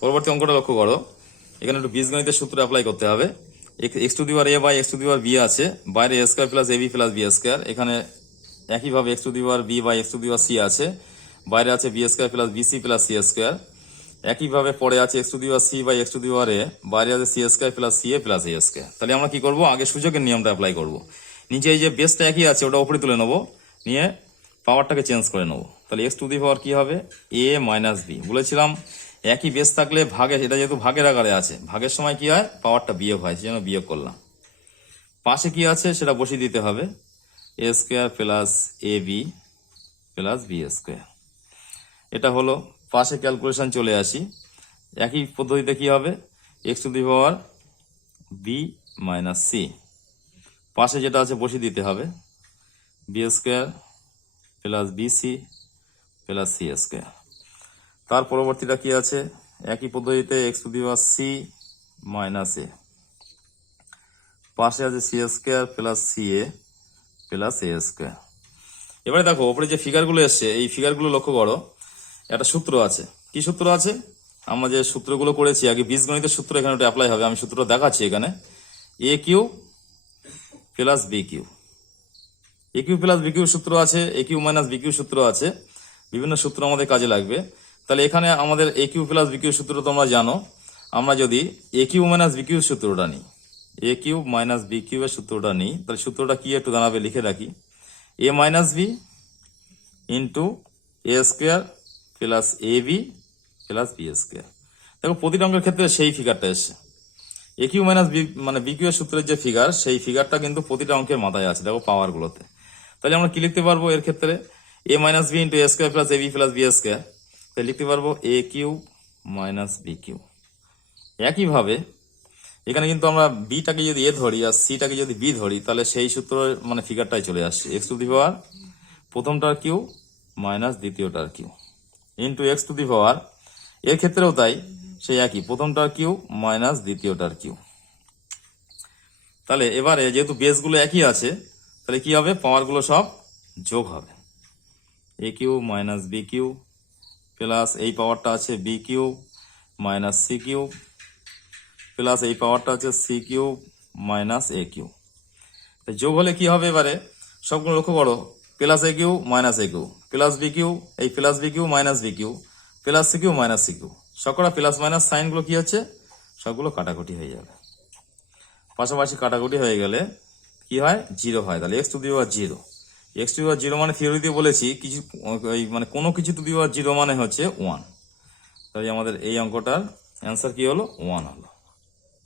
পরবর্তী অঙ্কটা লক্ষ্য করো, এখানে একটু বীজগণিতের সূত্র অ্যাপ্লাই করতে হবে। X to the power a by x to the power b আছে, বাইরে a square plus ab plus b square. এখানে একইভাবে x to the power b by x to the power c আছে, বাইরে আছে b square plus bc plus c square. একইভাবে পরে আছে x to the power c by x to the power a, বাইরে আছে c square plus c a plus a square. তাহলে আমরা কি করবো, আগে সূচকের নিয়মটা অ্যাপ্লাই করবো। নিচে এই যে বেসটা একই আছে ওটা উপরে তুলে নেবো, নিয়ে পাওয়ারটাকে চেঞ্জ করে নেবো। তাহলে এক্স টু দি পাওয়ার কি হবে, এ মাইনাস বি। বলেছিলাম একই বেস থাকলে ভাগে, এটা যেহেতু ভাগের আকারে আছে, ভাগের সময় কি হয়, পাওয়ারটা বিয়োগ হয়, সেজন্য বিয়োগ করলাম। পাশে কি আছে সেটা বসিয়ে দিতে হবে, এ square plus A B plus b square. এটা হলো, পাশে ক্যালকুলেশন চলে আসি। একই পদ্ধতিতে কি হবে, x to the power b minus c, পাশে যেটা আছে বসিয়ে দিতে হবে, b square plus bc plus c square. তার পরবর্তীটা কি আছে, একই পদ্ধতিতে x to the power c minus a, পাশে আছে c square plus c a plus a square. এবারে দেখো ওপরে যে ফিগারগুলো এসছে, এই ফিগারগুলো লক্ষ্য করো, একটা সূত্র আছে। কি সূত্র আছে, আমরা যে সূত্রগুলো করেছি আগে বীজগণিতের সূত্র, এখানে ওটা অ্যাপ্লাই হবে। আমি সূত্রটা দেখাচ্ছি এখানে, এ কিউ প্লাস বি কিউ, এ কিউ প্লাস বি কিউ সূত্র আছে, এ কিউ মাইনাস বি কিউ সূত্র আছে, বিভিন্ন সূত্র আমাদের কাজে লাগবে। তাহলে এখানে আমাদের এ কিউ প্লাস বি কিউ সূত্র তোমরা জানো। আমরা যদি এ কিউ মাইনাস বি কিউ সূত্রটা নিই, এ কিউ মাইনাস বি কিউ এর সূত্রটা নিই, তাহলে সূত্রটা কি একটু দাঁড়াবে, লিখে রাখি, এ minus B into A square plus A B plus b square. দেখো প্রতিটা অঙ্কের ক্ষেত্রে সেই ফিগারটা এসছে, এ কিউ মাইনাস বি মানে বি কিউ এর সূত্রের যে ফিগার, সেই ফিগারটা কিন্তু প্রতিটা অঙ্কের মাথায় আছে, দেখো পাওয়ার গুলোতে। তাহলে আমরা কি লিখতে পারবো এর ক্ষেত্রে, এ minus B into A square plus A B plus b square. তাহলে লিখতে পারবো এ কিউ মাইনাস বি কিউ। একইভাবে এখানে কিন্তু আমরা বিটাকে যদি এ ধরি আর সিটাকে যদি বি ধরি, তাহলে সেই সূত্র মানে ফিগারটাই চলে আসছে, এক্স টু দি পাওয়ার প্রথমটার কিউ মাইনাস দ্বিতীয়টার q into x to the power, এর ক্ষেত্রেও তাই, সেই একই, প্রথমটার কিউ মাইনাস দ্বিতীয়টার কিউ। তাহলে এবারে যেহেতু বেসগুলো একই আছে, তাহলে কি হবে, পাওয়ারগুলো সব যোগ হবে, a q minus b q plus এই পাওয়ারটা আছে b q minus c q plus এই পাওয়ারটা আছে c q minus a q. যোগ হলে কি হবে, এবারে সবগুলো লক্ষ্য করো, plus a q minus a q plus b q, এই plus b q minus b q plus c q minus c q, সবকটা প্লাস মাইনাস সাইনগুলো কি হচ্ছে, সবগুলো কাটাকুটি হয়ে যাবে। পাশাপাশি কাটাকুটি হয়ে গেলে কি হয়, জিরো হয়। তাহলে x to the power zero, x to the power zero মানে থিওরিতে বলেছি কিছু, মানে কোনো কিছু টু দি পাওয়ার জিরো মানে হচ্ছে ওয়ান। তাহলে আমাদের এই অঙ্কটার অ্যান্সার কি হলো, ওয়ান হলো।